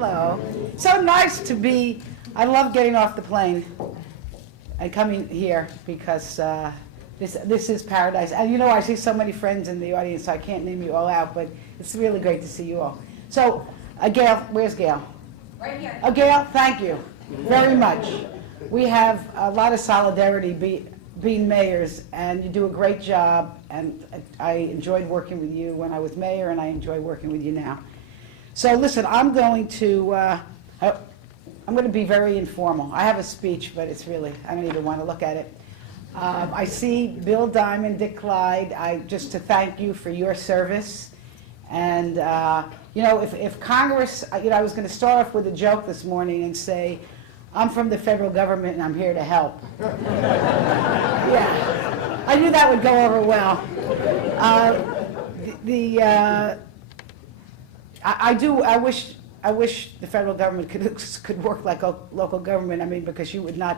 Hello. So nice to be, I love getting off the plane and coming here because this is paradise. And you know, I see so many friends in the audience, so I can't name you all out, but it's really great to see you all. So, Gail, where's Gail? Right here. Gail, thank you very much. We have a lot of solidarity being mayors, and you do a great job, and I enjoyed working with you when I was mayor, and I enjoy working with you now. So listen, I'm going to be very informal. I have a speech, but it's really, I don't even want to look at it. I see Bill Diamond, Dick Clyde, just to thank you for your service. And, you know, if Congress, you know, I was going to start off with a joke this morning and say, I'm from the federal government and I'm here to help. Yeah, I knew that would go over well. I wish the federal government could work like a local government. I mean, because you would not.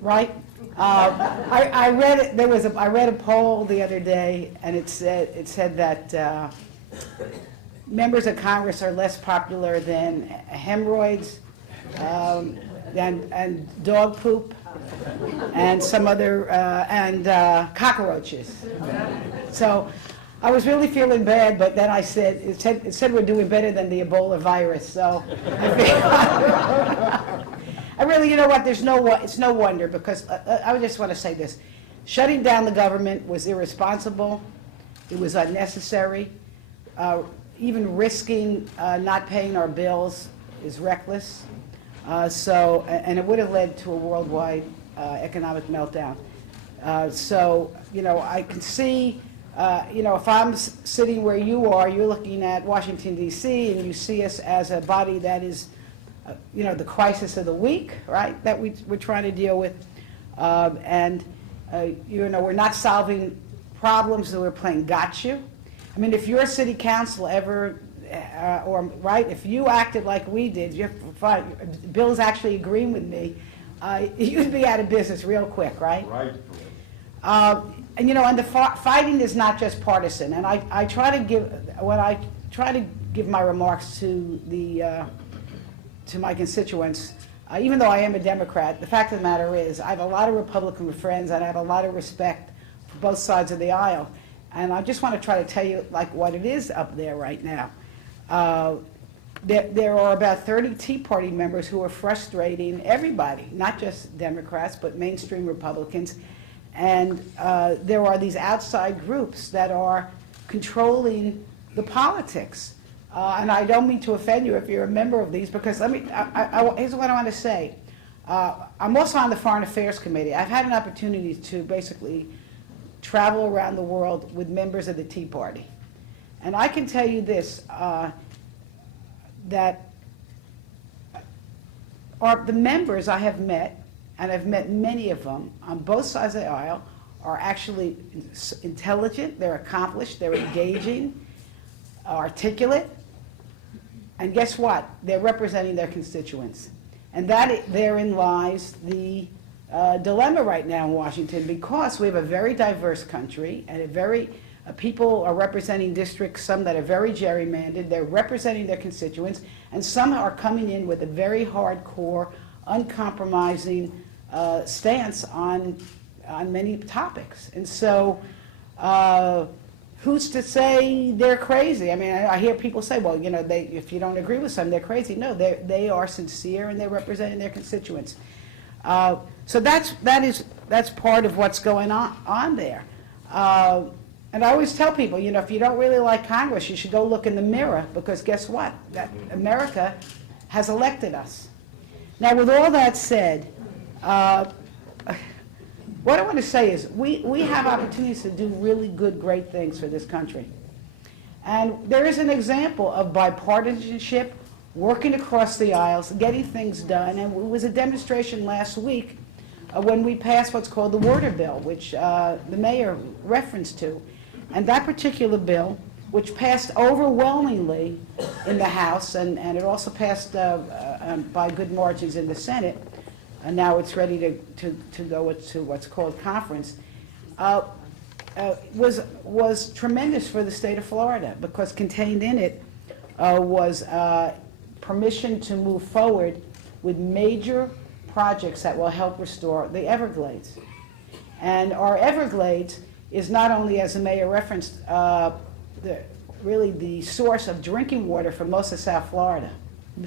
Right? I read it. I read a poll the other day, and it said that members of Congress are less popular than hemorrhoids, and dog poop, and some other and cockroaches. So I was really feeling bad, but then it said we're doing better than the Ebola virus. So I really, you know what? It's no wonder, because I just want to say this: shutting down the government was irresponsible. It was unnecessary. Even risking not paying our bills is reckless. And it would have led to a worldwide economic meltdown. So, you know, I can see, you know, if I'm sitting where you are, you're looking at Washington, D.C., and you see us as a body that is, you know, the crisis of the week, right, that we're trying to deal with. You know, we're not solving problems, that we're playing gotcha. I mean, if your city council ever, if you acted like we did, Bill's actually agreeing with me, you'd be out of business real quick, right? Right. And you know, and the fighting is not just partisan. And I try to give my remarks to my constituents, even though I am a Democrat, the fact of the matter is I have a lot of Republican friends, and I have a lot of respect for both sides of the aisle. And I just want to try to tell you like what it is up there right now. There are about 30 Tea Party members who are frustrating everybody, not just Democrats, but mainstream Republicans. And there are these outside groups that are controlling the politics. And I don't mean to offend you if you're a member of these, because here's what I want to say. I'm also on the Foreign Affairs Committee. I've had an opportunity to basically travel around the world with members of the Tea Party. And I can tell you this, that the members I have met, and I've met many of them on both sides of the aisle, are actually intelligent, they're accomplished, they're engaging, articulate, and guess what? They're representing their constituents. And therein lies the dilemma right now in Washington, because we have a very diverse country, and people are representing districts, some that are very gerrymandered. They're representing their constituents, and some are coming in with a very hardcore, uncompromising stance on many topics. And so who's to say they're crazy? I mean, I hear people say, well, you know, if you don't agree with some, they're crazy. No, they are sincere, and they're representing their constituents. So that's part of what's going on there. And I always tell people, you know, if you don't really like Congress, you should go look in the mirror, because guess what? America has elected us. Now, with all that said, what I want to say is we have opportunities to do really good, great things for this country. And there is an example of bipartisanship, working across the aisles, getting things done. And it was a demonstration last week when we passed what's called the water bill, which the mayor referenced to. And that particular bill, which passed overwhelmingly in the House, and it also passed by good margins in the Senate, and now it's ready to go to what's called conference, was tremendous for the state of Florida, because contained in it was permission to move forward with major projects that will help restore the Everglades. And our Everglades is not only, as the mayor referenced, really the source of drinking water for most of South Florida,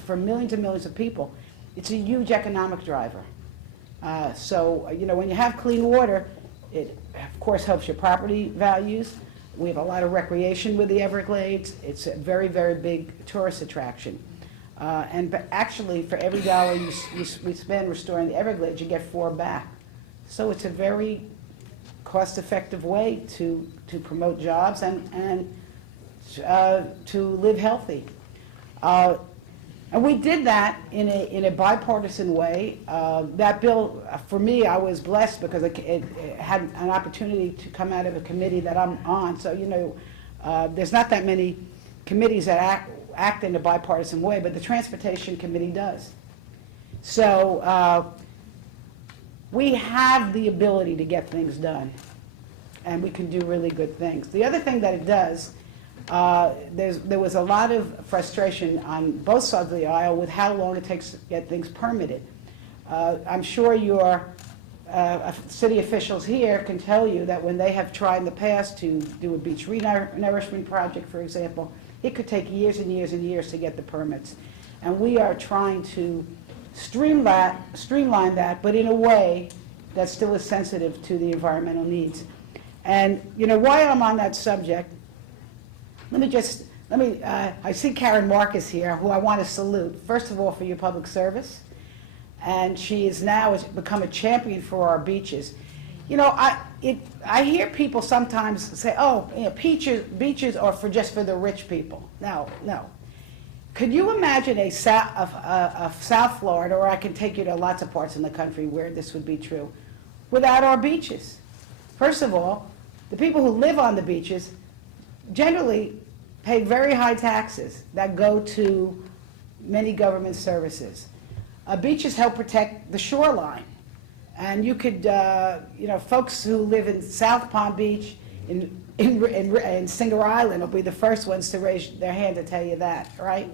for millions and millions of people. It's a huge economic driver. So, when you have clean water, it, of course, helps your property values. We have a lot of recreation with the Everglades. It's a very, very big tourist attraction. Actually, for every dollar we spend restoring the Everglades, you get 4 back. So it's a very cost-effective way to promote jobs and to live healthy. And we did that in a bipartisan way. That bill, for me, I was blessed because it had an opportunity to come out of a committee that I'm on. So, there's not that many committees that act in a bipartisan way, but the Transportation Committee does. So we have the ability to get things done, and we can do really good things. The other thing that it does, there was a lot of frustration on both sides of the aisle with how long it takes to get things permitted. I'm sure your city officials here can tell you that when they have tried in the past to do a beach renourishment project, for example, it could take years and years and years to get the permits. And we are trying to streamline that, but in a way that still is sensitive to the environmental needs. And while I'm on that subject, I see Karen Marcus here, who I want to salute, first of all, for your public service. And she is now become a champion for our beaches. I hear people sometimes say, oh, beaches are just for the rich people. No. Could you imagine a South Florida, or I can take you to lots of parts in the country where this would be true, without our beaches? First of all, the people who live on the beaches generally pay very high taxes that go to many government services. Beaches help protect the shoreline. And you could, folks who live in South Palm Beach, in Singer Island will be the first ones to raise their hand to tell you that, right?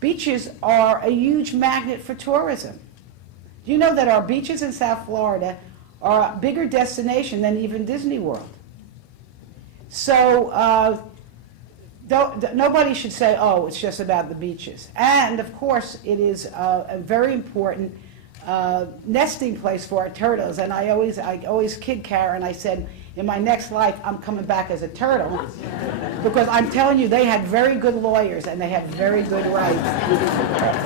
Beaches are a huge magnet for tourism. Do you know that our beaches in South Florida are a bigger destination than even Disney World? So nobody should say, oh, it's just about the beaches. And of course, it is a very important nesting place for our turtles. And I always kid Karen. I said, in my next life, I'm coming back as a turtle, because I'm telling you, they had very good lawyers and they have very good rights.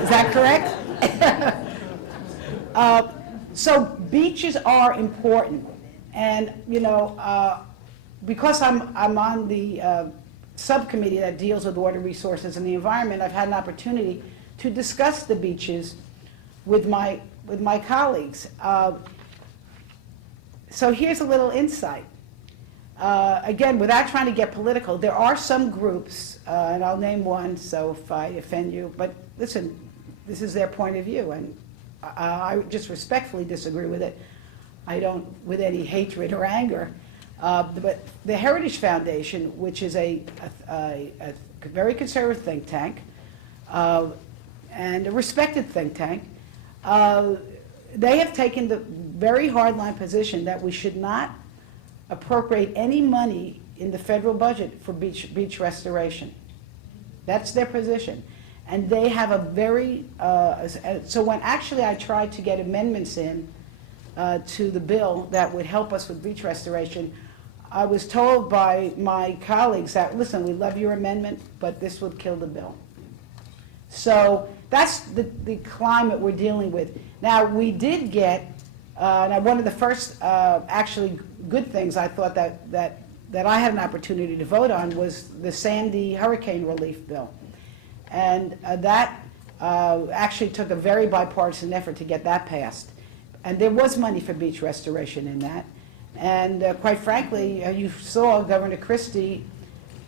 Is that correct? So beaches are important, and because I'm on the subcommittee that deals with water resources and the environment, I've had an opportunity to discuss the beaches with my colleagues. So here's a little insight. Again, without trying to get political, there are some groups, and I'll name one, so if I offend you, but listen, this is their point of view, and I just respectfully disagree with it. I don't with any hatred or anger. But the Heritage Foundation, which is a very conservative think tank, and a respected think tank, they have taken the very hardline position that we should not appropriate any money in the federal budget for beach restoration. That's their position. And they have a very, so when actually I tried to get amendments in to the bill that would help us with beach restoration, I was told by my colleagues that, listen, we love your amendment, but this would kill the bill. So that's the climate we're dealing with. Now, we did get, now one of the first actually good things I thought that I had an opportunity to vote on was the Sandy hurricane relief bill. And that actually took a very bipartisan effort to get that passed. And there was money for beach restoration in that. And quite frankly, you saw Governor Christie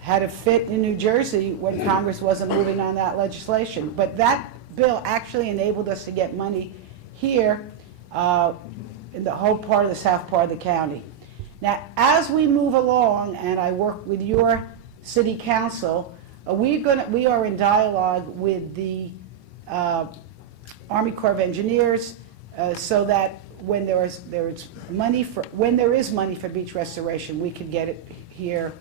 had a fit in New Jersey when Congress wasn't moving on that legislation. But that bill actually enabled us to get money here in the whole part of the south part of the county. Now, as we move along, and I work with your city council, We are in dialogue with the Army Corps of Engineers so that when there is money for beach restoration, we can get it here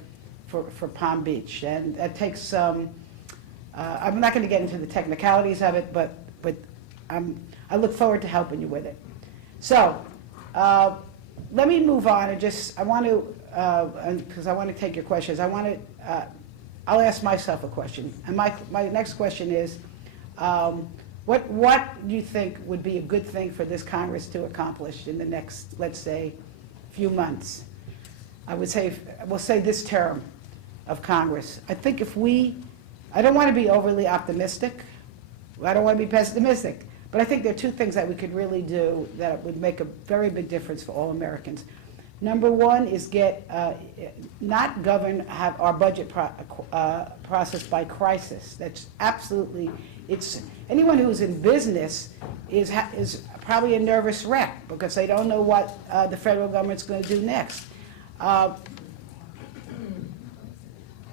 for Palm Beach, and that takes some. I'm not going to get into the technicalities of it, but I look forward to helping you with it. So let me move on and I want to, because I want to take your questions. I'll ask myself a question, and my next question is, what do you think would be a good thing for this Congress to accomplish in the next, let's say, few months? We'll say this term of Congress. I think I don't want to be overly optimistic. I don't want to be pessimistic. But I think there are two things that we could really do that would make a very big difference for all Americans. Number one is not have our budget process by crisis. That's absolutely, anyone who's in business is probably a nervous wreck because they don't know what the federal government's going to do next.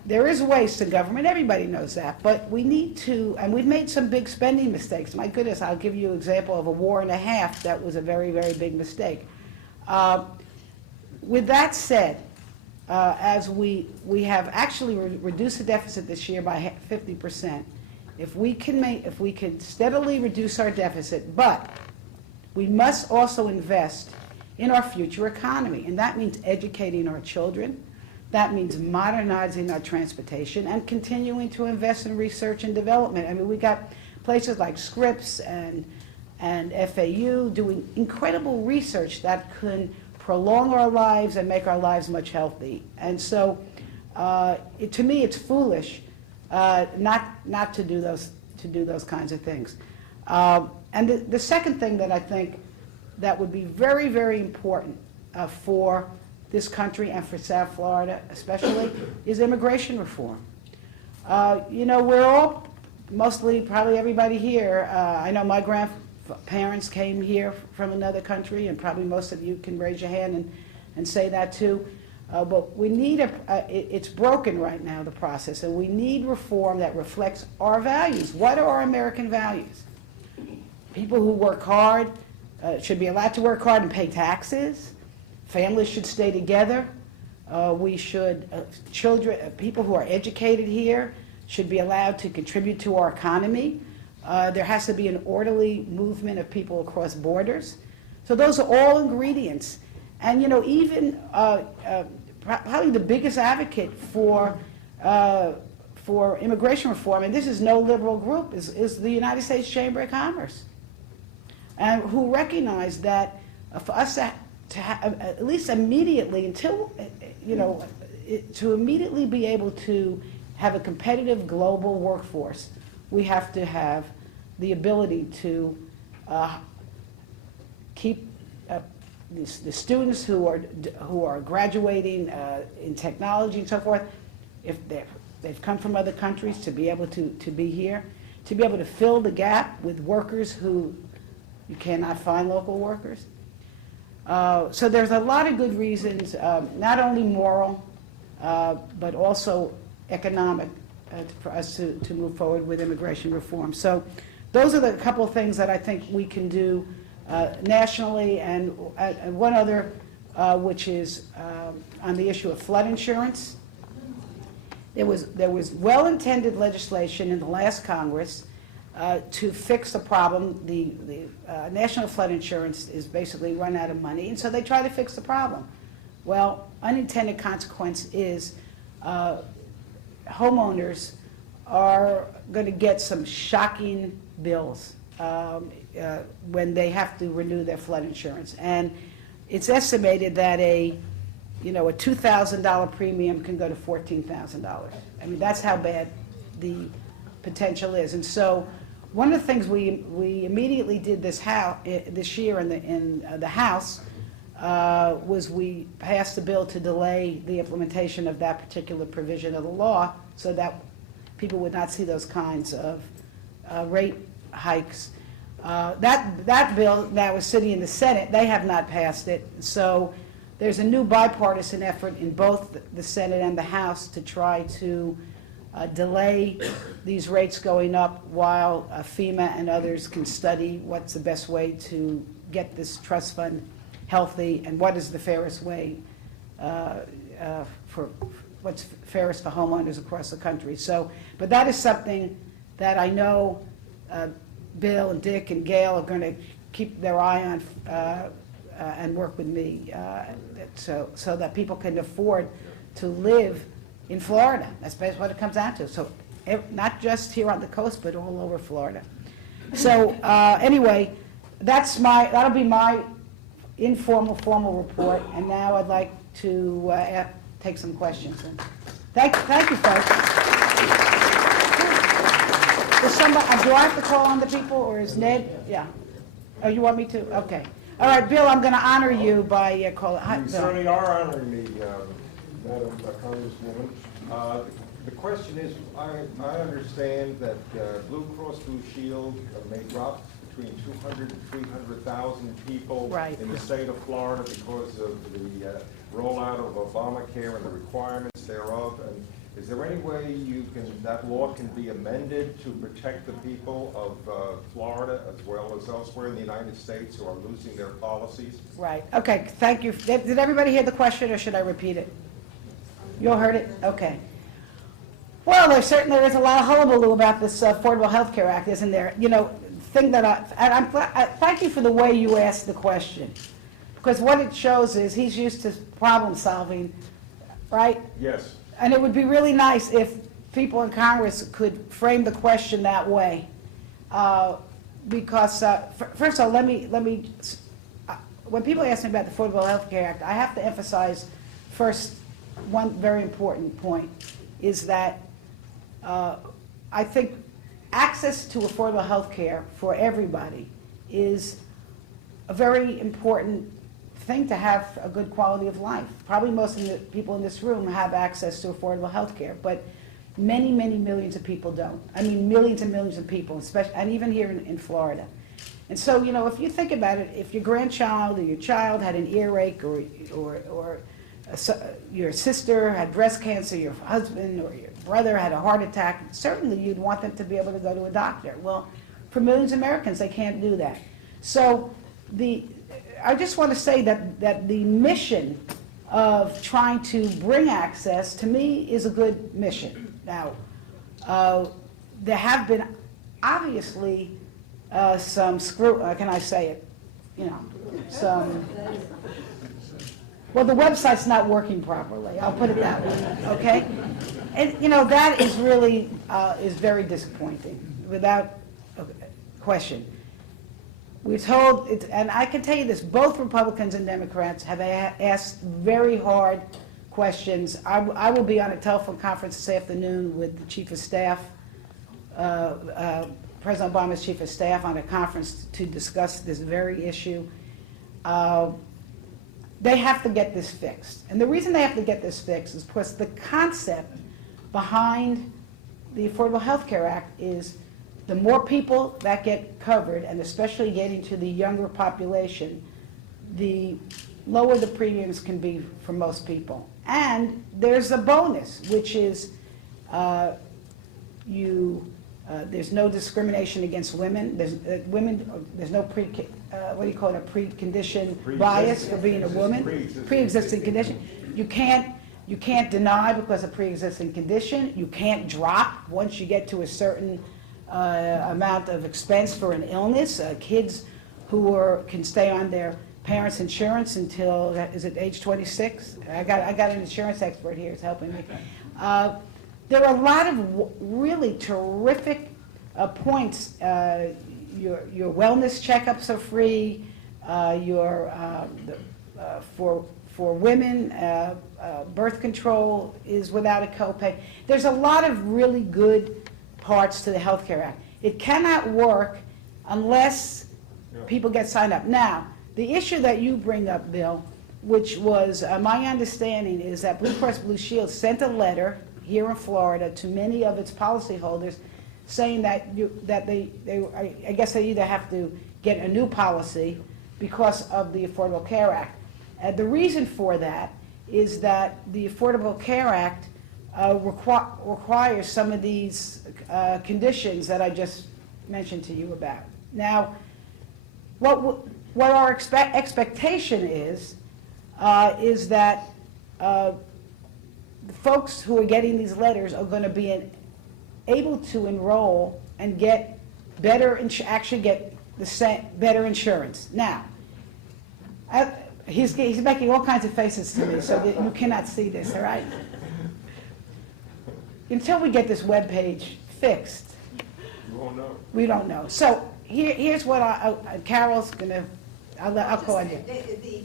There is waste in government, everybody knows that, but we need to, and we've made some big spending mistakes. My goodness, I'll give you an example of a war and a half that was a very, very big mistake. With that said, as we have actually reduced the deficit this year by 50%, if we can steadily reduce our deficit, but we must also invest in our future economy, and that means educating our children. That means modernizing our transportation and continuing to invest in research and development. I mean, we got places like Scripps and FAU doing incredible research that can prolong our lives and make our lives much healthy. And so, to me, it's foolish not to do those kinds of things. And the second thing that I think that would be very, very important for this country and for South Florida especially is immigration reform. We're all, mostly probably everybody here, I know my grandparents came here from another country, and probably most of you can raise your hand and say that too. But we need it's broken right now, the process, and we need reform that reflects our values. What are our American values? People who work hard should be allowed to work hard and pay taxes. Families should stay together. People who are educated here should be allowed to contribute to our economy. There has to be an orderly movement of people across borders. So those are all ingredients. And even probably the biggest advocate for immigration reform, and this is no liberal group, is the United States Chamber of Commerce, and who recognize that for us to have, at least immediately, to immediately be able to have a competitive global workforce, we have to have the ability to keep the students who are graduating in technology and so forth, if they've come from other countries, to be able to be here, to be able to fill the gap with workers who you cannot find local workers. So there's a lot of good reasons, not only moral, but also economic, for us to move forward with immigration reform. So those are the couple of things that I think we can do nationally, and one other, which is on the issue of flood insurance. There was well-intended legislation in the last Congress to fix the problem. The National Flood Insurance is basically run out of money, and so they try to fix the problem. Well, unintended consequence is homeowners are going to get some shocking bills when they have to renew their flood insurance. And it's estimated that a $2,000 premium can go to $14,000. I mean, that's how bad the potential is. And so one of the things we immediately did this year in the House was we passed a bill to delay the implementation of that particular provision of the law so that people would not see those kinds of rate hikes. That bill now is sitting in the Senate. They have not passed it. So there's a new bipartisan effort in both the Senate and the House to try to delay these rates going up while FEMA and others can study what's the best way to get this trust fund healthy and what is the fairest way for what's fairest for homeowners across the country. So, but that is something that I know Bill and Dick and Gail are going to keep their eye on and work with me so that people can afford to live in Florida. That's basically what it comes down to. So not just here on the coast, but all over Florida. So anyway, that'll be my informal, formal report. And now I'd like to take some questions. Thank you, folks. Is somebody, do I have to call on the people, or is Ned? Yeah. Oh, you want me to? Okay. All right, Bill, I'm going to honor you by calling. You certainly are honoring me, Madam Congresswoman. The question is, I understand that Blue Cross Blue Shield may drop between 200 and 300,000 people in the state of Florida because of the rollout of Obamacare and the requirements thereof. And is there any way that law can be amended to protect the people of Florida as well as elsewhere in the United States who are losing their policies? Right. Okay. Thank you. Did everybody hear the question, or should I repeat it? You all heard it? Okay. Well, there certainly is a lot of hullabaloo about this Affordable Health Care Act, isn't there? You know, thing that thank you for the way you asked the question, because what it shows is he's used to problem solving, right? Yes. And it would be really nice if people in Congress could frame the question that way, because first of all, let me. When people ask me about the Affordable Health Care Act, I have to emphasize first one very important point is that I think access to affordable health care for everybody is a very important thing to have a good quality of life. Probably most of the people in this room have access to affordable health care, but many, many millions of people don't. I mean, millions and millions of people, especially, and even here in Florida. And so, you know, if you think about it, if your grandchild or your child had an earache or your sister had breast cancer, your husband or your brother had a heart attack, certainly you'd want them to be able to go to a doctor. Well, for millions of Americans, they can't do that. So I just want to say that the mission of trying to bring access, to me, is a good mission. Now, there have been obviously some can I say it? You know, some. Well, the website's not working properly. I'll put it that way. Okay, and you know that is really is very disappointing, without question. We're told, and I can tell you this: both Republicans and Democrats have asked very hard questions. I will be on a telephone conference this afternoon with the Chief of Staff, President Obama's Chief of Staff, on a conference to discuss this very issue. They have to get this fixed. And the reason they have to get this fixed is because the concept behind the Affordable Health Care Act is the more people that get covered, and especially getting to the younger population, the lower the premiums can be for most people. And there's a bonus, which is there's no discrimination against women. There's no precondition bias for being a woman. Pre-existing condition. You can't deny because of pre-existing condition. You can't drop once you get to a certain amount of expense for an illness. Kids who can stay on their parents' insurance until is it age 26? I got an insurance expert here who's helping me. There are a lot of really terrific points. Your wellness checkups are free. For women, birth control is without a copay. There's a lot of really good parts to the Health Care Act. It cannot work unless people get signed up. Now, the issue that you bring up, Bill, which was my understanding is that Blue Cross Blue Shield sent a letter here in Florida to many of its policyholders saying that I guess they either have to get a new policy because of the Affordable Care Act. The reason for that is that the Affordable Care Act requires some of these conditions that I just mentioned to you about. Now, what our expectation is that the folks who are getting these letters are going to be able to enroll and get better, actually get the same, better insurance. Now, he's making all kinds of faces to me, so that you cannot see this, all right? Until we get this web page fixed, You won't know. we don't know. So here's what Carol's gonna, I'll call on you. The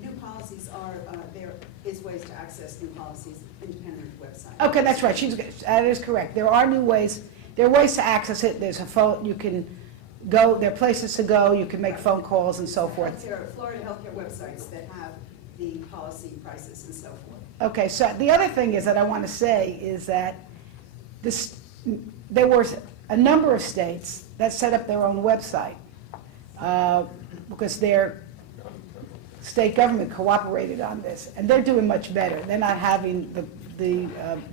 new policies are, there is ways to access new policies independent of the website. Okay, that's right. That is correct. There are new ways. There are ways to access it. There's a phone. You can go. There are places to go. You can make phone calls and so forth. There are Florida healthcare websites that have the policy prices and so forth. Okay. So the other thing is that I want to say is that there were a number of states that set up their own website because their state government cooperated on this, and they're doing much better. They're not having the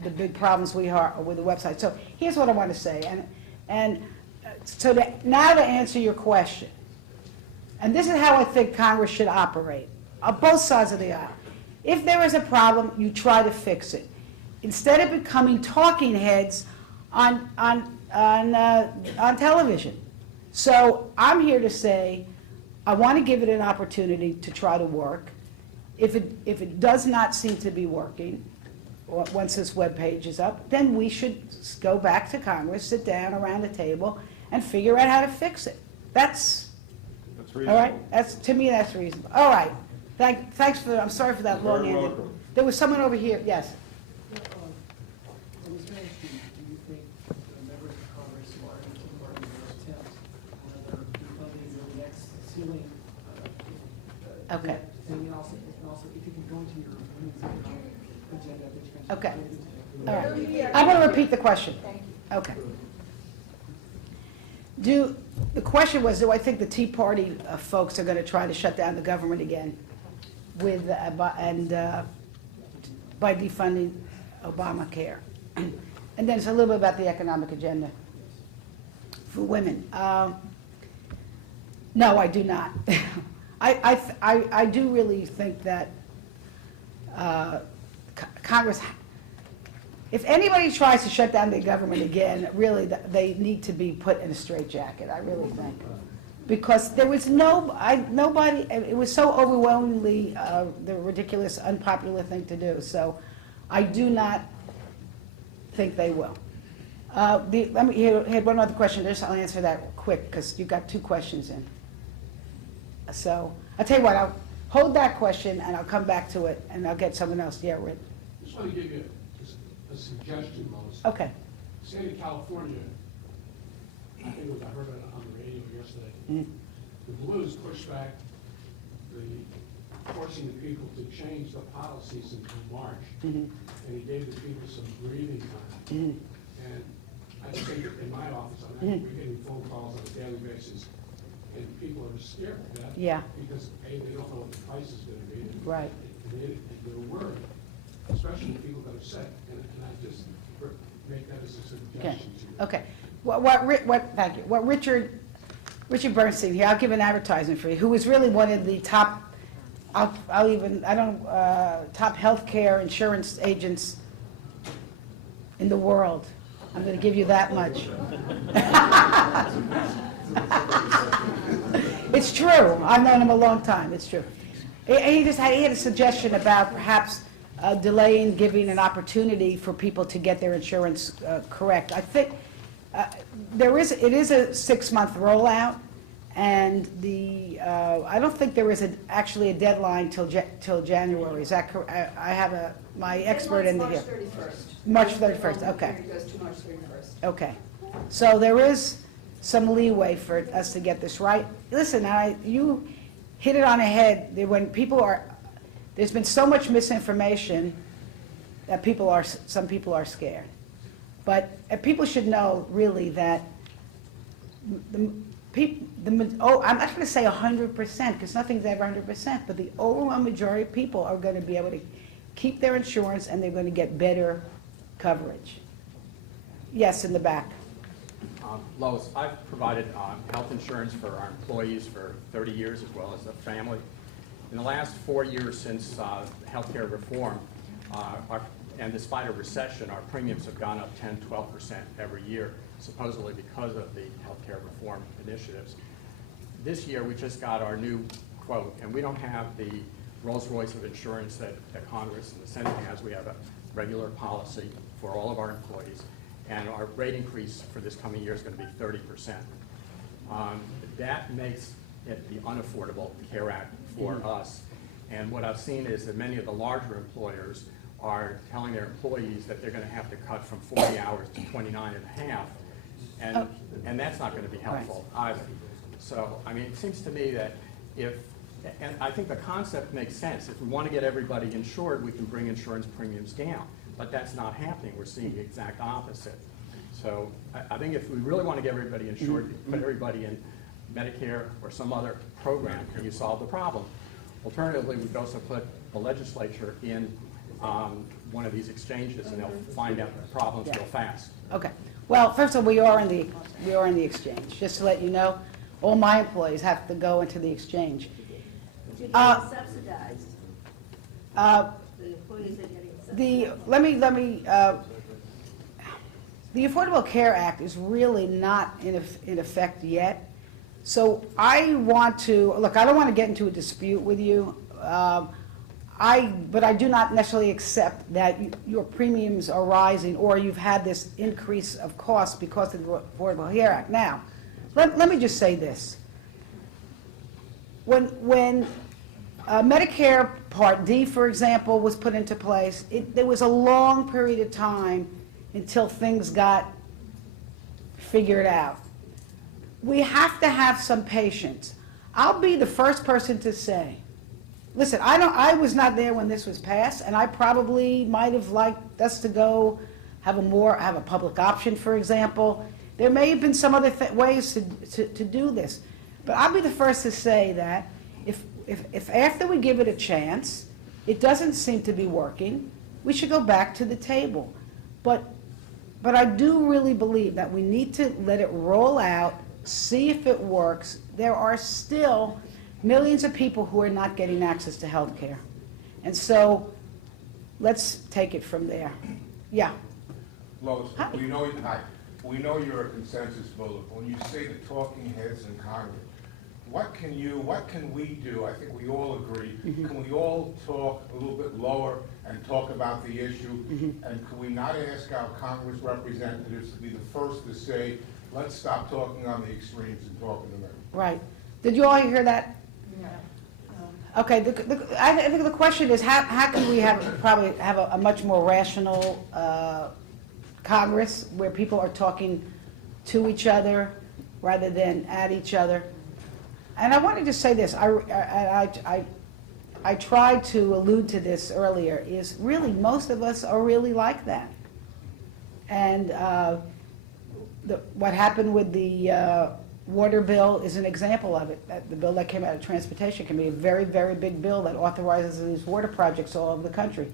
big problems we have with the website. So here's what I want to say, now to answer your question, and this is how I think Congress should operate on both sides of the aisle. If there is a problem, you try to fix it instead of becoming talking heads on television. So I'm here to say, I want to give it an opportunity to try to work. If it does not seem to be working, once this web page is up, then we should go back to Congress, sit down around the table, and figure out how to fix it. That's reasonable. all right. To me, that's reasonable. All right. Thanks for. I'm sorry for that You're long very ending. welcome. There was someone over here. Yes. I was going to ask you, do you think the members of Congress who are in the Tea Party will attempt whether funding the next ceiling? Okay. And also, if you can go into your women's economic agenda, that you can. Okay. All right. I'm going to repeat the question. Okay. The question was, do I think the Tea Party folks are going to try to shut down the government again with by defunding Obamacare? And then it's a little bit about the economic agenda for women. No, I do not. I do really think that Congress, if anybody tries to shut down the government again, really, they need to be put in a straitjacket, I really think. Because there was nobody, it was so overwhelmingly the ridiculous, unpopular thing to do. So I do not think they will. Let me had one other question. I'll answer that quick because you got two questions in. So I'll tell you what, I'll hold that question and I'll come back to it and I'll get someone else. Yeah, Rick. Just want to give you a suggestion, Lois. Okay. State of California, I think I heard it on the radio yesterday. Mm. The Blues pushed back forcing the people to change the policies until March, and he gave the people some breathing time. And I think in my office, I'm getting phone calls on a daily basis, and people are scared of that. Yeah. Because A, they don't know what the price is going to be. Right. And they're worried, especially the people that are sick. And I just make that as a suggestion to you. Okay. Thank you. What Richard Bernstein here, I'll give an advertisement for you, who was really one of the top, top healthcare insurance agents in the world. I'm going to give you that much. It's true. I've known him a long time. It's true. He had a suggestion about perhaps delaying giving an opportunity for people to get their insurance correct. I think it is a 6-month rollout, and I don't think there is actually a deadline till January. Is that correct? I have my expert in the here. March 31st. March 31st. Okay. It goes to March 31st. Okay. So there is some leeway for us to get this right. Listen, you hit it on the head. When there's been so much misinformation that some people are scared. But people should know really that I'm not going to say 100% because nothing's ever 100%, but the overwhelming majority of people are going to be able to keep their insurance and they're going to get better coverage. Yes, in the back. Lois, I've provided health insurance for our employees for 30 years as well as the family. In the last 4 years since healthcare reform, and despite a recession, our premiums have gone up 10, 12% every year, supposedly because of the healthcare reform initiatives. This year, we just got our new quote, and we don't have the Rolls Royce of insurance that Congress and the Senate has. We have a regular policy for all of our employees, and our rate increase for this coming year is going to be 30%. That makes it the unaffordable Care Act for us. And what I've seen is that many of the larger employers are telling their employees that they're going to have to cut from 40 hours to 29 and a half, and that's not going to be helpful either. So, I mean, it seems to me that and I think the concept makes sense. If we want to get everybody insured, we can bring insurance premiums down, but that's not happening. We're seeing the exact opposite. So I think if we really want to get everybody insured, put everybody in Medicare or some other program, and you solve the problem. Alternatively, we could also put the legislature in one of these exchanges, and they'll find out the problems real fast. Okay. Well, first of all, we are in the exchange. Just to let you know, all my employees have to go into the exchange. You're getting subsidized. The employees are getting subsidized. The Affordable Care Act is really not in effect yet. So I want to, look, I don't want to get into a dispute with you, but I do not necessarily accept that your premiums are rising or you've had this increase of cost because of the Affordable Care Act. Now, let me just say this. When Medicare Part D, for example, was put into place, there was a long period of time until things got figured out. We have to have some patience. I'll be the first person to say, listen, I was not there when this was passed, and I probably might have liked us to go have a public option, for example. There may have been some other ways to do this. But I'll be the first to say that if after we give it a chance, it doesn't seem to be working, we should go back to the table. But I do really believe that we need to let it roll out, see if it works. There are still millions of people who are not getting access to health care. And so let's take it from there. Yeah. Lois, Hi. we know you're a consensus builder. When you say the talking heads in Congress, what can we do? I think we all agree. Can we all talk a little bit lower and talk about the issue? And can we not ask our Congress representatives to be the first to say, let's stop talking on the extremes and talk in the middle? Right. Did you all hear that? No. Okay. I think the question is how can we probably have a much more rational Congress where people are talking to each other rather than at each other. And I wanted to say this, I tried to allude to this earlier, is really most of us are really like that. And what happened with the water bill is an example of it. The bill that came out of Transportation Committee, a very, very big bill that authorizes these water projects all over the country.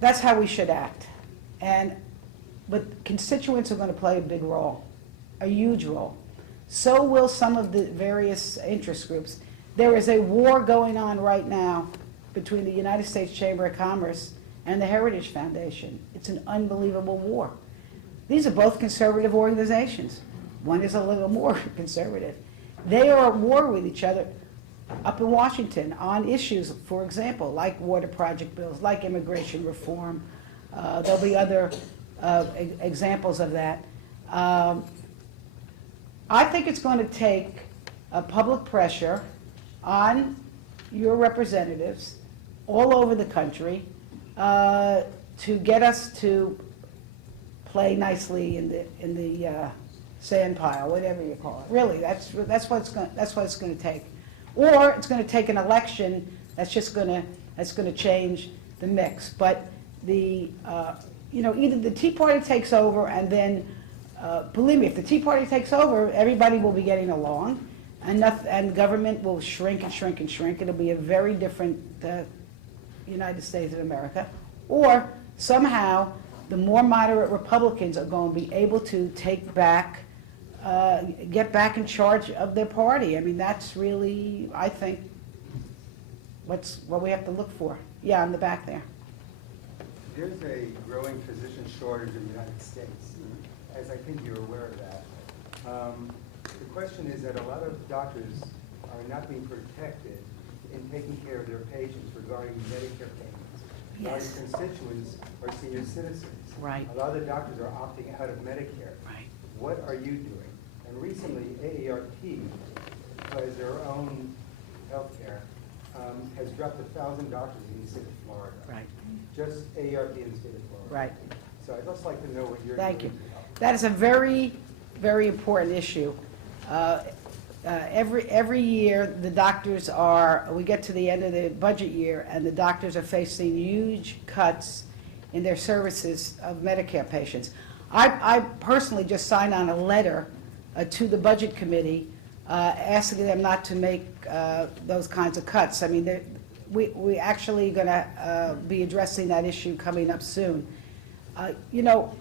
That's how we should act. But constituents are going to play a big role, a huge role. So will some of the various interest groups. There is a war going on right now between the United States Chamber of Commerce and the Heritage Foundation. It's an unbelievable war. These are both conservative organizations. One is a little more conservative. They are at war with each other up in Washington on issues, for example, like water project bills, like immigration reform. There'll be other examples of that. I think it's going to take public pressure on your representatives all over the country to get us to play nicely in the sand pile, whatever you call it. Really, that's what it's going to take. Or it's going to take an election that's going to change the mix. But either the Tea Party takes over, and then believe me, if the Tea Party takes over, everybody will be getting along, and government will shrink and shrink and shrink. It'll be a very different United States of America, or somehow the more moderate Republicans are going to be able to take back, get back in charge of their party. I mean, that's really, I think, what we have to look for. Yeah, in the back there. There's a growing physician shortage in the United States, as I think you're aware of that. The question is that a lot of doctors are not being protected in taking care of their patients regarding Medicare payments. Yes. Our constituents are senior citizens. Right. A lot of the doctors are opting out of Medicare. Right. What are you doing? And recently, AARP, who has their own health care, has dropped 1,000 doctors in the state of Florida. Right. Just AARP in the state of Florida. Right. So I'd just like to know what you're Thank doing you. to help. That is a very, very important issue. Every year, the doctors we get to the end of the budget year, and the doctors are facing huge cuts in their services of Medicare patients. I personally just signed on a letter to the Budget Committee asking them not to make those kinds of cuts. I mean, we actually going to be addressing that issue coming up soon. You know,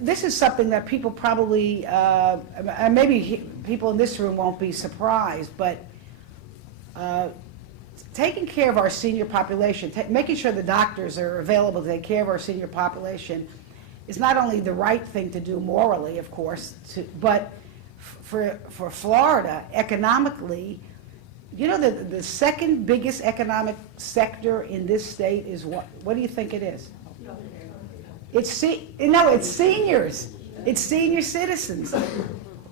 this is something that people probably, and maybe people in this room won't be surprised, but taking care of our senior population, making sure the doctors are available to take care of our senior population is not only the right thing to do morally, of course, but for Florida, economically, you know, the second biggest economic sector in this state is what? What do you think it is? It's seniors. It's senior citizens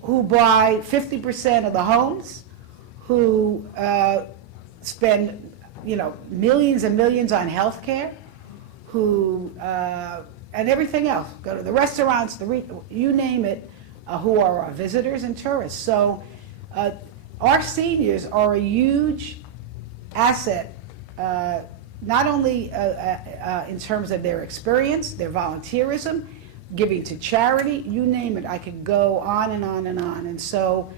who buy 50% of the homes, who spend, you know, millions and millions on health care, who and everything else. Go to the restaurants, you name it, who are our visitors and tourists. So our seniors are a huge asset, not only in terms of their experience, their volunteerism, giving to charity, you name it. I could go on and on and on. And so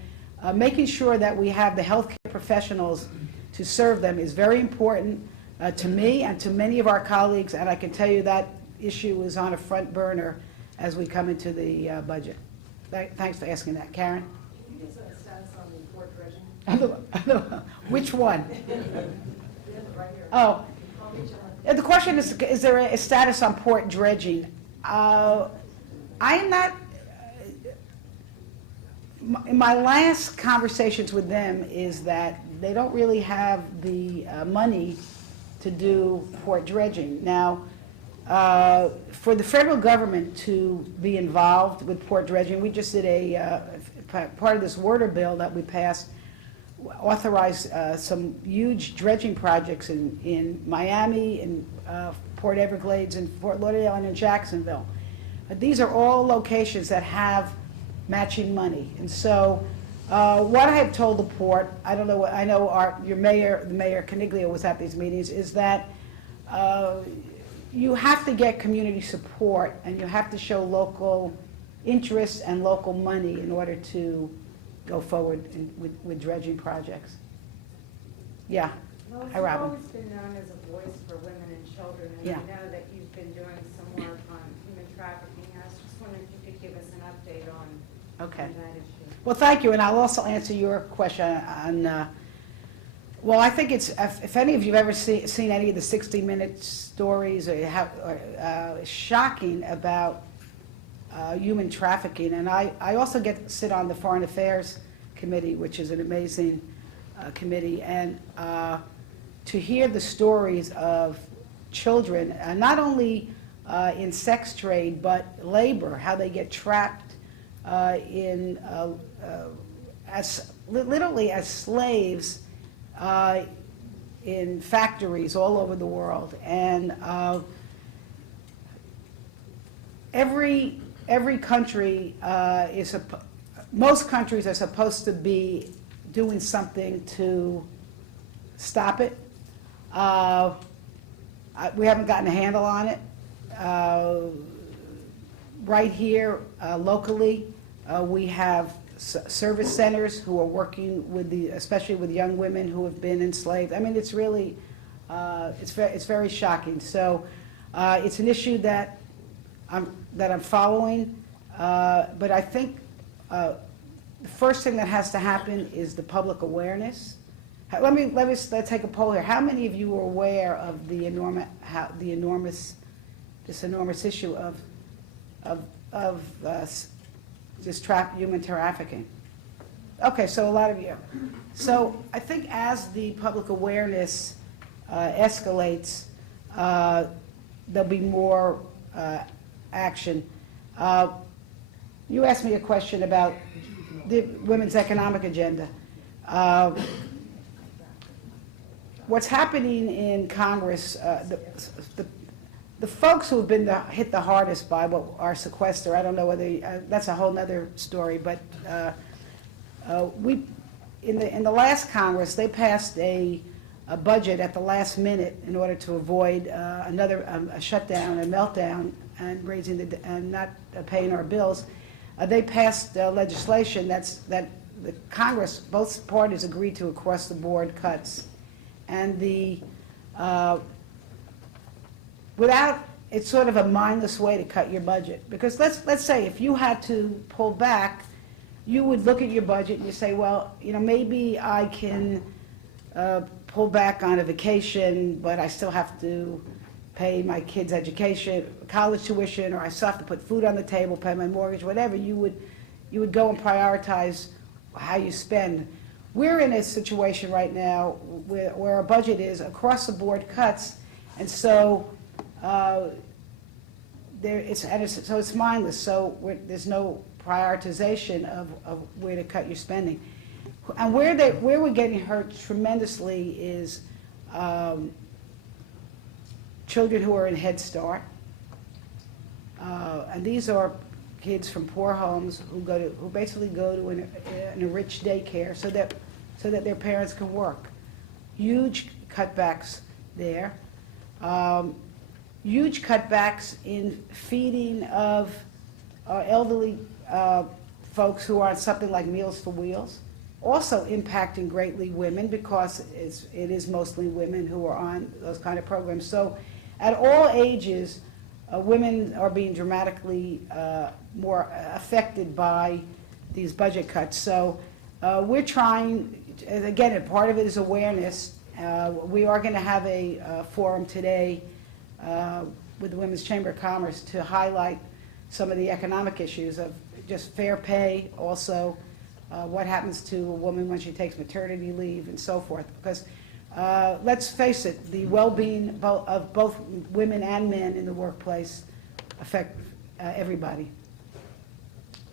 making sure that we have the healthcare professionals to serve them is very important to me and to many of our colleagues, and I can tell you that issue is on a front burner as we come into the budget. Thanks for asking that. Karen? Can you give us a status on the port dredging? Which one? Right here. Oh, I'll reach out. the question is there a status on port dredging? I am not, in my last conversations with them is that they don't really have the money to do port dredging. Now, for the federal government to be involved with port dredging, we just did part of this water bill that we passed, authorized some huge dredging projects in Miami, in Port Everglades, in Fort Lauderdale, and in Jacksonville. These are all locations that have matching money. And so what I have told the port, I don't know, I know the Mayor Caniglio was at these meetings, is that you have to get community support and you have to show local interest and local money in order to go forward with dredging projects. Yeah. Lois, Hi, you've Robin. always been known as a voice for women and children, and Yeah. I know that you've been doing some work on human trafficking. I was just wondering if you could give us an update on Okay. that issue. Well, thank you, and I'll also answer your question on, well, I think it's, if any of you have ever seen any of the 60-minute stories or shocking about human trafficking, and I also get to sit on the Foreign Affairs Committee, which is an amazing committee, and to hear the stories of children, not only in sex trade, but labor, how they get trapped in literally as slaves in factories all over the world. And every country most countries are supposed to be doing something to stop it. We haven't gotten a handle on it. Right here, locally, we have service centers who are working with especially with young women who have been enslaved. I mean, it's really It's very shocking. So it's an issue that I'm following, but I think the first thing that has to happen is the public awareness. Let's take a poll here. How many of you are aware of this enormous issue of just human trafficking? Okay, so a lot of you. So I think as the public awareness escalates, there'll be more action. You asked me a question about the women's economic agenda. What's happening in Congress, the folks who have been hit the hardest by what our sequester, I don't know whether, that's a whole other story, but in the last Congress, they passed a budget at the last minute in order to avoid a shutdown, a meltdown, and not paying our bills. They passed legislation that the Congress, both parties agreed to across-the-board cuts. And it's sort of a mindless way to cut your budget. Because let's say if you had to pull back, you would look at your budget and you say, well, maybe I can pull back on a vacation, but I still have to pay my kids' education, college tuition, or I still have to put food on the table, pay my mortgage, whatever. You would go and prioritize how you spend. We're in a situation right now where our budget is across-the-board cuts, and so it's mindless. So there's no prioritization of where to cut your spending. And where we're getting hurt tremendously is children who are in Head Start, and these are kids from poor homes who basically go to an enriched daycare so that their parents can work. Huge cutbacks there. Huge cutbacks in feeding of elderly folks who are on something like Meals for Wheels. Also impacting greatly women, because it is mostly women who are on those kind of programs. So at all ages, women are being dramatically more affected by these budget cuts. So we're trying, again, part of it is awareness. We are going to have a forum today with the Women's Chamber of Commerce to highlight some of the economic issues of just fair pay, also what happens to a woman when she takes maternity leave and so forth. Because let's face it, the well-being of both women and men in the workplace affect everybody.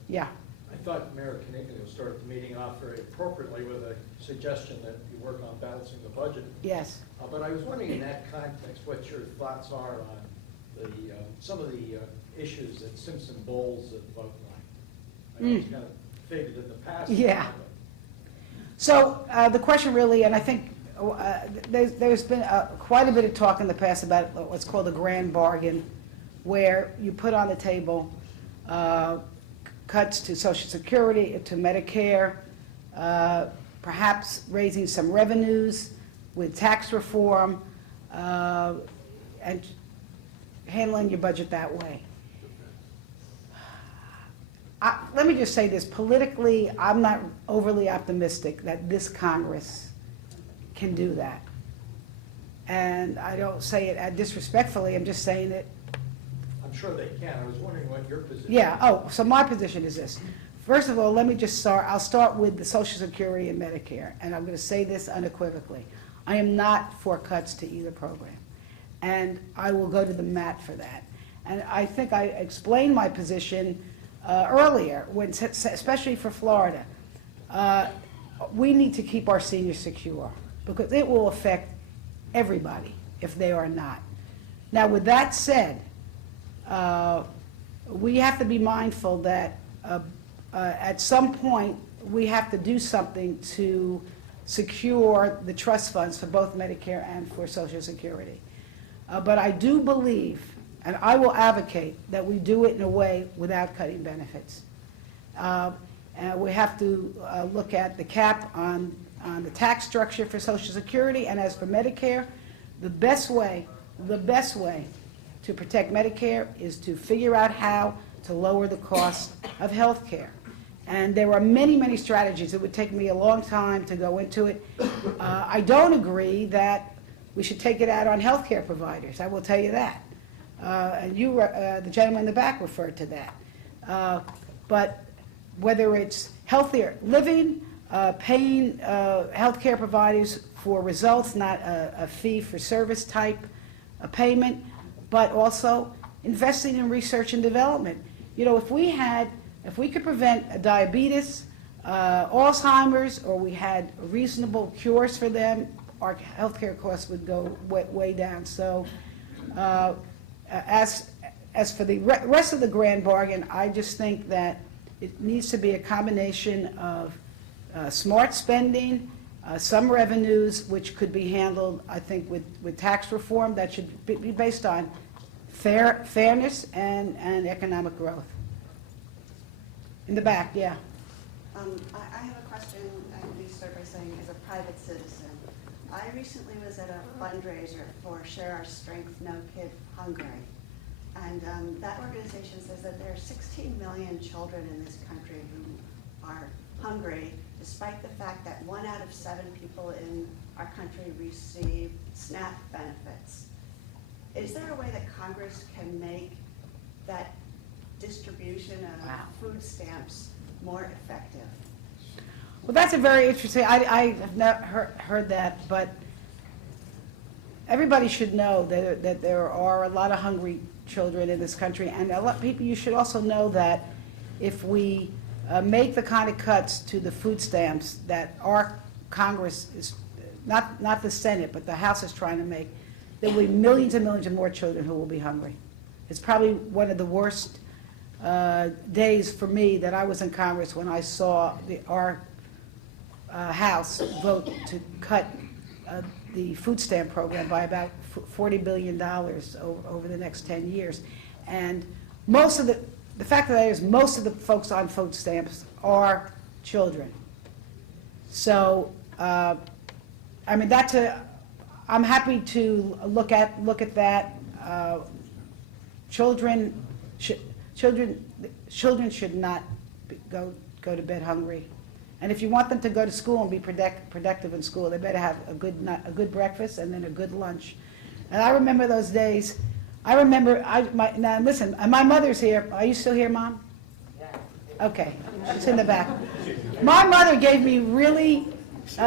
Yeah. I thought Mayor Knickman started the meeting off very appropriately with a suggestion that you work on balancing the budget. Yes. But I was wondering in that context what your thoughts are on some of the issues that Simpson Bowles have outlined. I know it's kind of faded in the past. Yeah. So the question really, and I think there's been quite a bit of talk in the past about what's called a grand bargain, where you put on the table cuts to Social Security, to Medicare, perhaps raising some revenues with tax reform, and handling your budget that way. Let me just say this, politically, I'm not overly optimistic that this Congress can do that. And I don't say it disrespectfully, I'm just saying it. I'm sure they can. I was wondering what your position is. Yeah, so my position is this. First of all, let me just I'll start with the Social Security and Medicare, and I'm going to say this unequivocally. I am not for cuts to either program, and I will go to the mat for that. And I think I explained my position earlier, especially for Florida. We need to keep our seniors secure, because it will affect everybody if they are not. Now, with that said, we have to be mindful that at some point we have to do something to secure the trust funds for both Medicare and for Social Security. But I do believe, and I will advocate, that we do it in a way without cutting benefits. And we have to look at the cap on the tax structure for Social Security, and as for Medicare, the best way to protect Medicare is to figure out how to lower the cost of health care. And there are many, many strategies. It would take me a long time to go into it. I don't agree that we should take it out on health care providers. I will tell you that. And you, the gentleman in the back, referred to that. But whether it's healthier living, paying health care providers for results, not a fee-for-service type payment, but also investing in research and development. You know, if we could prevent diabetes, Alzheimer's, or we had reasonable cures for them, our healthcare costs would go way down. So as for the rest of the grand bargain, I just think that it needs to be a combination of smart spending, some revenues, which could be handled, I think, with tax reform that should be based on fairness and economic growth. In the back, yeah. I have a question, and be servicing as a private citizen. I recently was at a fundraiser for Share Our Strength, No Kid Hungry. And that organization says that there are 16 million children in this country who are hungry, despite the fact that 1 out of 7 people in our country receive SNAP benefits. Is there a way that Congress can make that distribution of food stamps more effective? Well, that's a very interesting, I have not heard that, but everybody should know that there are a lot of hungry children in this country, and a lot of people, you should also know that if we make the kind of cuts to the food stamps that our Congress is, not the Senate, but the House is trying to make, there will be millions and millions of more children who will be hungry. It's probably one of the worst days for me that I was in Congress when I saw our House vote to cut the food stamp program by about $40 billion over the next 10 years. And most of the fact of that is most of the folks on food stamps are children. So, I mean, I'm happy to look at that. Children should not go to bed hungry. And if you want them to go to school and be productive in school, they better have a good breakfast and then a good lunch. And I remember those days. I remember, now listen, my mother's here. Are you still here, Mom? Yeah. Okay, she's in the back. My mother gave me really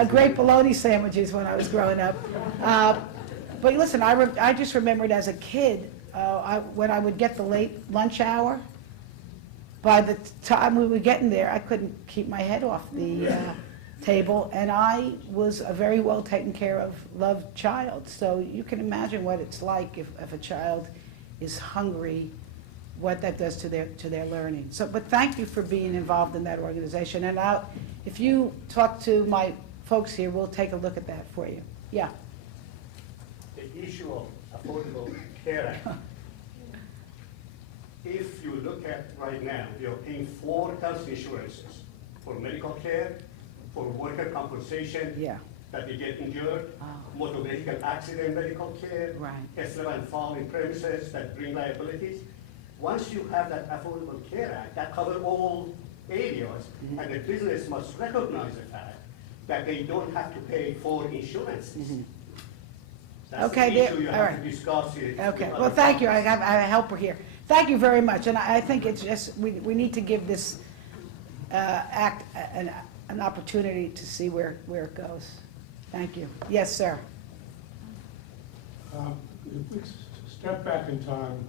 great bologna sandwiches when I was growing up. But listen, I just remembered as a kid, when I would get the late lunch hour, by the time we were getting there, I couldn't keep my head off the table, and I was a very well taken care of, loved child. So you can imagine what it's like if a child is hungry, what that does to their learning. So, but thank you for being involved in that organization. And if you talk to my folks here, we'll take a look at that for you. Yeah. The issue of Affordable Care Act. If you look at right now, we are paying 4 health insurances for medical care, for worker compensation, that they get injured, motor vehicle accident medical care, slip and fall in premises that bring liabilities. Once you have that Affordable Care Act, that covers all areas, and the business must recognize the fact that they don't have to pay for insurances. That's the issue you have to discuss it. Okay, well, thank you. I have a helper here. Thank you very much, and I think it's just, we need to give this act an opportunity to see where it goes. Thank you. Yes, sir. If we step back in time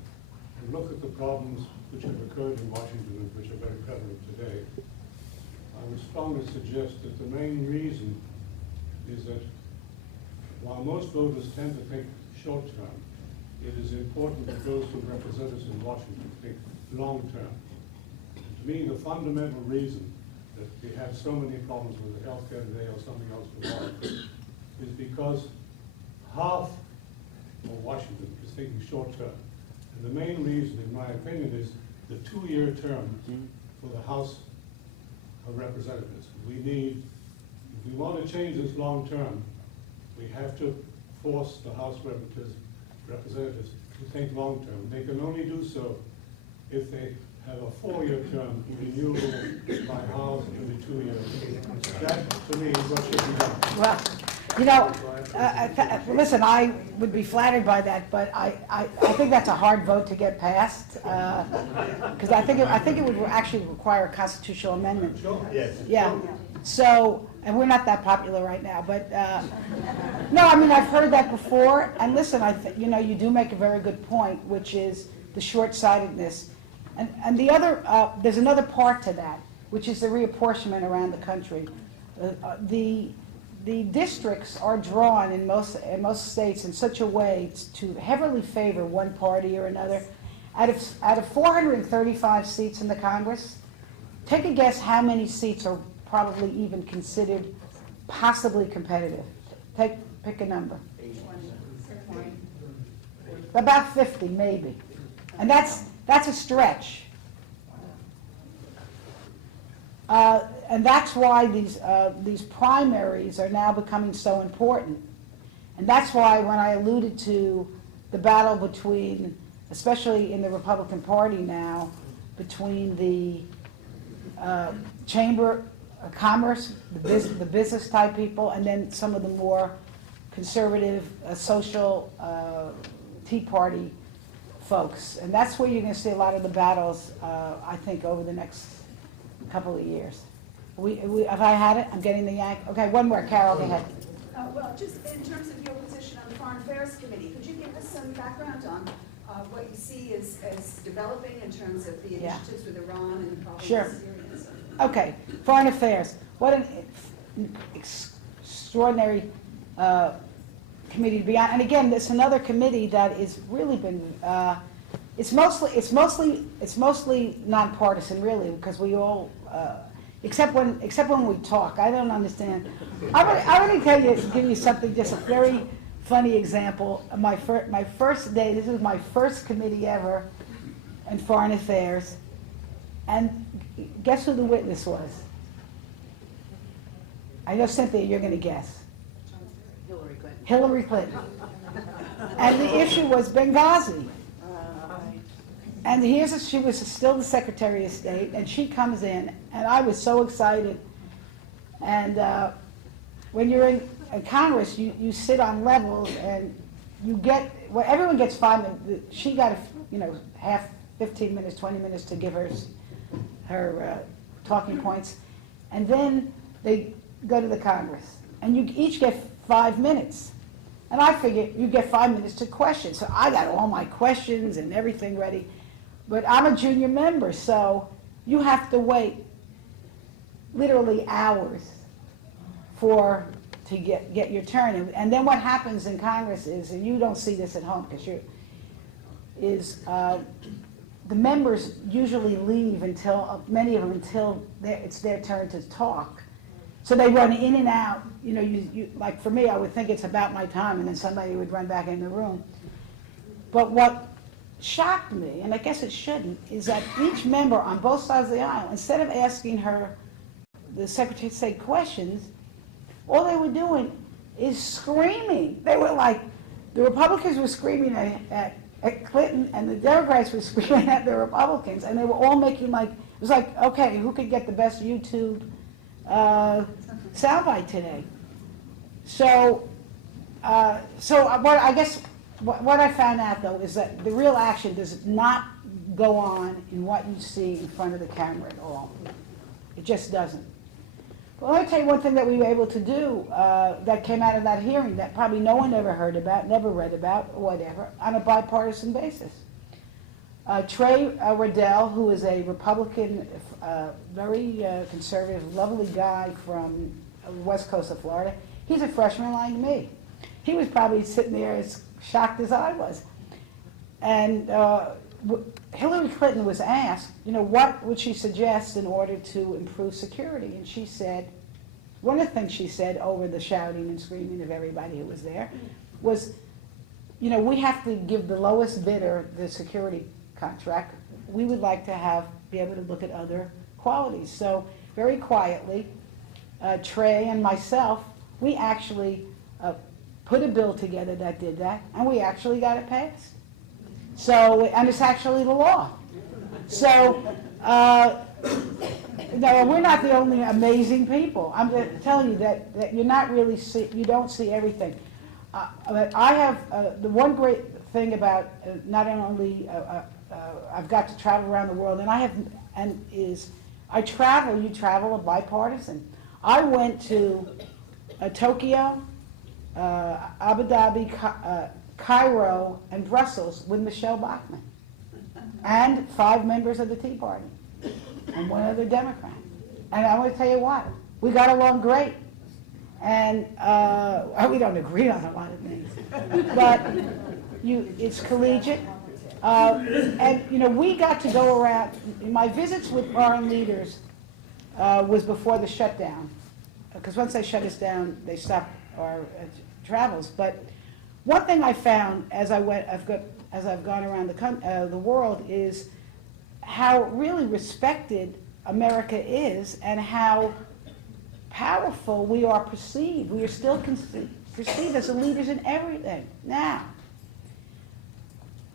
and look at the problems which have occurred in Washington and which are very prevalent today, I would strongly suggest that the main reason is that while most voters tend to think short-term, it is important that those who represent us in Washington think long-term. To me, the fundamental reason that we have so many problems with the healthcare today or something else tomorrow is because half of Washington is thinking short-term. And the main reason, in my opinion, is the 2-year term for the House of Representatives. We need, if we want to change this long-term, we have to force the House representatives to think long-term. They can only do so if they have a 4-year term renewable by House every 2 years. That, to me, is what should be done. Well, you know, listen, I would be flattered by that, but I think that's a hard vote to get passed, because I think it would actually require a constitutional amendment. Yes. Yeah. So, and we're not that popular right now, but no, I mean, I've heard that before. And listen, you know, you do make a very good point, which is the short-sightedness. And the other, there's another part to that, which is the reapportionment around the country. The districts are drawn in most states in such a way to heavily favor one party or another. Out of 435 seats in the Congress, take a guess how many seats are probably even considered possibly competitive. Pick a number. About 50, maybe. And that's a stretch. And that's why these primaries are now becoming so important. And that's why when I alluded to the battle between, especially in the Republican Party now, between the Chamber of Commerce, the business type people, and then some of the more conservative social Tea Party folks. And that's where you're going to see a lot of the battles, I think, over the next couple of years. Have I had it? I'm getting the yank. Okay, one more. Carol, go ahead. Well, just in terms of your position on the Foreign Affairs Committee, could you give us some background on what you see as developing in terms of the initiatives with Iran and probably Syria and so on? Okay, Foreign Affairs. What an extraordinary committee to be on. And again, it's another committee that is really been. It's mostly nonpartisan, really, because we all. Except when we talk, I don't understand. I want to give you something, just a very funny example. My first day, this is my first committee ever in Foreign Affairs, and guess who the witness was? I know, Cynthia, you're going to guess. Hillary Clinton. And the issue was Benghazi. And she was still the Secretary of State, and she comes in, and I was so excited. And when you're in Congress, you sit on levels, and everyone gets 5 minutes. She got, 15 minutes, 20 minutes to give her talking points. And then they go to the Congress, and you each get 5 minutes. And I figured you get 5 minutes to question. So I got all my questions and everything ready. But I'm a junior member, so you have to wait literally hours to get your turn. And then what happens in Congress is, and you don't see this at home, because the members usually leave many of them until it's their turn to talk. So they run in and out. Like for me, I would think it's about my time, and then somebody would run back in the room. But what shocked me, and I guess it shouldn't, is that each member on both sides of the aisle, instead of asking the Secretary of State, questions, all they were doing is screaming. They were like, the Republicans were screaming at Clinton, and the Democrats were screaming at the Republicans, and they were all making it was like, okay, who could get the best YouTube soundbite today? So what I found out, though, is that the real action does not go on in what you see in front of the camera at all. It just doesn't. Well, let me tell you one thing that we were able to do that came out of that hearing that probably no one ever heard about, never read about, or whatever, on a bipartisan basis. Trey Riddell, who is a Republican, very conservative, lovely guy from the west coast of Florida, he's a freshman like me. He was probably sitting there as shocked as I was. And Hillary Clinton was asked, what would she suggest in order to improve security? And she said, one of the things she said over the shouting and screaming of everybody who was there was, we have to give the lowest bidder the security contract. We would like to be able to look at other qualities. So very quietly, Trey and myself, we actually put a bill together that did that, and we actually got it passed. So, and it's actually the law. So, no, we're not the only amazing people. I'm just telling you that you're not really you don't see everything. But I have the one great thing about not only I've got to travel around the world, and I travel. You travel a bipartisan. I went to Tokyo, Abu Dhabi, Cairo, and Brussels with Michelle Bachmann, and 5 members of the Tea Party, and 1 other Democrat. And I want to tell you what, we got along great. And we don't agree on a lot of things, but it's collegiate. And we got to go around. My visits with foreign leaders was before the shutdown, because once they shut us down, they stopped our travels. But one thing I found as I've gone around the world is how really respected America is, and how powerful we are perceived. We are still perceived as the leaders in everything. Now,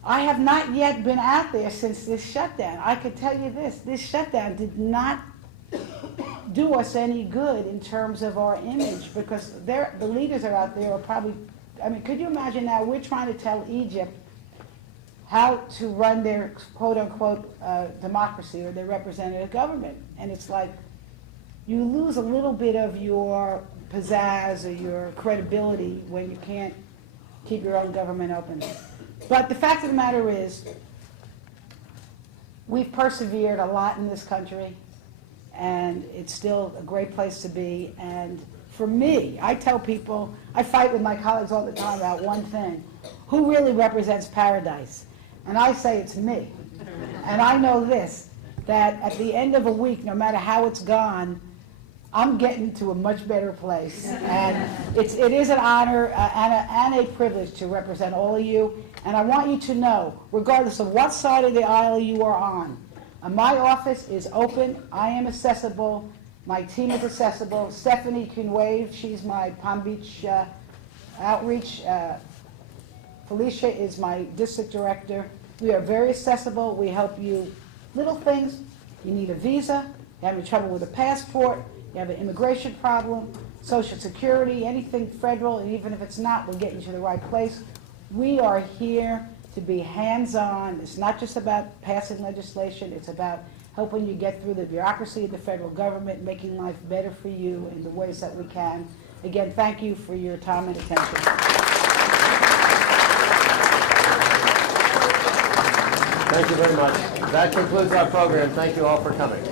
I have not yet been out there since this shutdown. I could tell you this shutdown did not do us any good in terms of our image, because the leaders are out there are probably, could you imagine now we're trying to tell Egypt how to run their quote-unquote democracy or their representative government. And it's like, you lose a little bit of your pizzazz or your credibility when you can't keep your own government open. But the fact of the matter is, we've persevered a lot in this country, and it's still a great place to be. And for me, I tell people, I fight with my colleagues all the time about one thing: who really represents paradise? And I say it's me. And I know this, that at the end of a week, no matter how it's gone, I'm getting to a much better place. And it is an honor and a privilege to represent all of you. And I want you to know, regardless of what side of the aisle you are on, my office is open. I am accessible. My team is accessible. Stephanie can wave. She's my Palm Beach outreach. Felicia is my district director. We are very accessible. We help you. Little things. You need a visa. You're having trouble with a passport. You have an immigration problem, Social Security, anything federal, and even if it's not, we'll get you to the right place. We are here to be hands-on. It's not just about passing legislation. It's about helping you get through the bureaucracy of the federal government, making life better for you in the ways that we can. Again, thank you for your time and attention. Thank you very much. That concludes our program. Thank you all for coming.